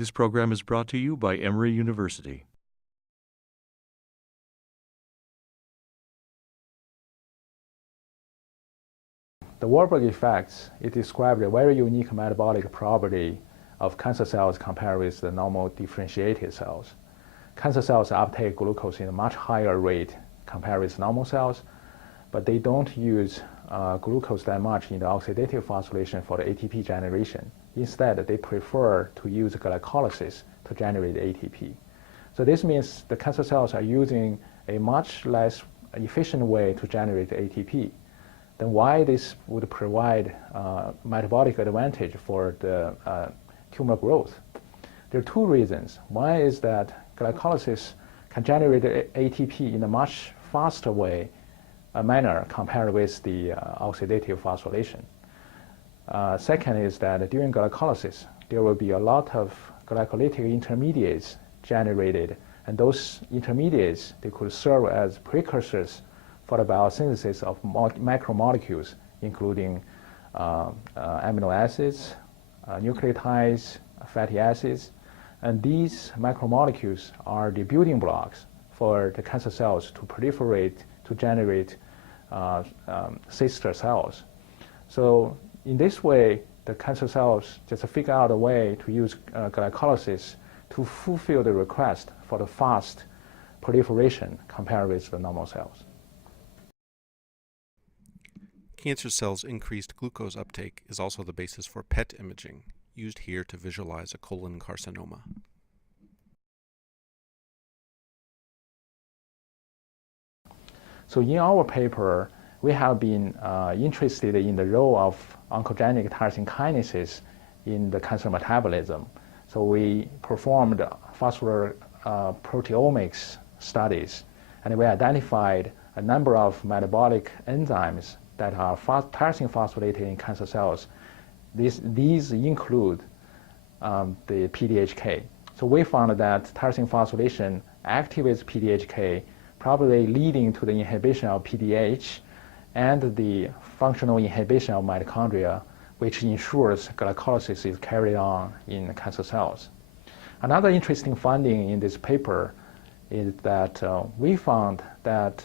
This program is brought to you by Emory University. The Warburg effects, it described a very unique metabolic property of cancer cells compared with the normal differentiated cells. Cancer cells uptake glucose in a much higher rate compared with normal cells, but they don't use glucose that much in the oxidative phosphorylation for the ATP generation. Instead, they prefer to use glycolysis to generate ATP. So this means the cancer cells are using a much less efficient way to generate ATP. Then why this would provide metabolic advantage for the tumor growth? There are two reasons. One is that glycolysis can generate ATP in a much faster manner compared with the oxidative phosphorylation. Second is that during glycolysis, there will be a lot of glycolytic intermediates generated, and those intermediates, they could serve as precursors for the biosynthesis of macromolecules, including amino acids, nucleotides, fatty acids, and these macromolecules are the building blocks for the cancer cells to proliferate, to generate sister cells. So in this way, the cancer cells just figure out a way to use glycolysis to fulfill the request for the fast proliferation compared with the normal cells. Cancer cells' increased glucose uptake is also the basis for PET imaging, used here to visualize a colon carcinoma. So in our paper, we have been interested in the role of oncogenic tyrosine kinases in the cancer metabolism. So we performed phosphoproteomics studies, and we identified a number of metabolic enzymes that are tyrosine phosphorylated in cancer cells. These include the PDHK. So we found that tyrosine phosphorylation activates PDHK, probably leading to the inhibition of PDH and the functional inhibition of mitochondria, which ensures glycolysis is carried on in cancer cells. Another interesting finding in this paper is that we found that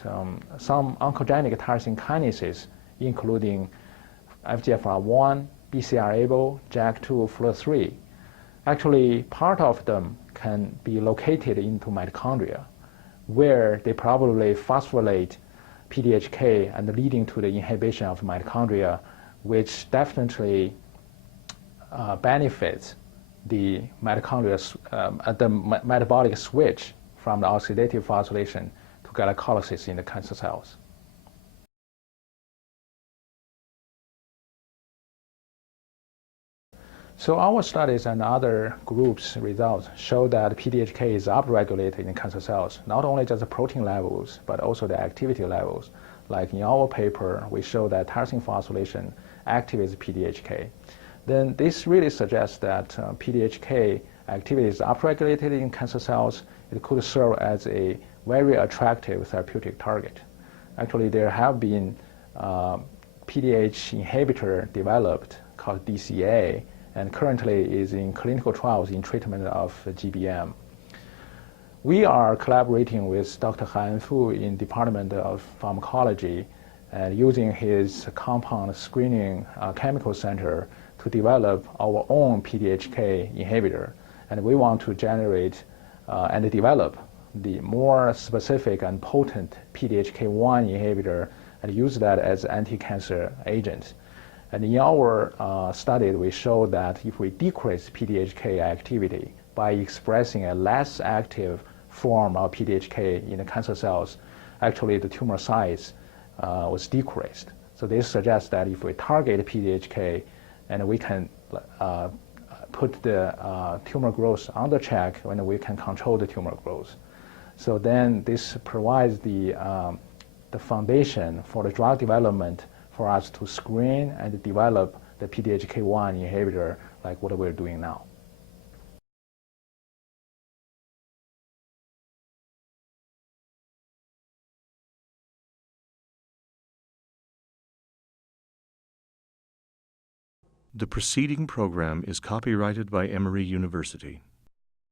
some oncogenic tyrosine kinases, including FGFR1, BCR-ABL, JAK2, FLT3, actually part of them can be located into mitochondria, where they probably phosphorylate PDHK and leading to the inhibition of mitochondria, which definitely benefits the mitochondria, the metabolic switch from the oxidative phosphorylation to glycolysis in the cancer cells. So our studies and other groups' results show that PDHK is upregulated in cancer cells, not only just the protein levels, but also the activity levels. Like in our paper, we show that tyrosine phosphorylation activates PDHK. Then this really suggests that PDHK activity is upregulated in cancer cells. It could serve as a very attractive therapeutic target. Actually, there have been PDH inhibitor developed called DCA, and currently is in clinical trials in treatment of GBM. We are collaborating with Dr. Han Fu in Department of Pharmacology and using his compound screening chemical center to develop our own PDHK inhibitor. And we want to generate and develop the more specific and potent PDHK1 inhibitor and use that as anti-cancer agent. And in our study, we showed that if we decrease PDHK activity by expressing a less active form of PDHK in the cancer cells, actually the tumor size was decreased. So this suggests that if we target PDHK and we can put the tumor growth under check, and we can control the tumor growth. So then this provides the foundation for the drug development for us to screen and develop the PDHK1 inhibitor like what we're doing now. The preceding program is copyrighted by Emory University.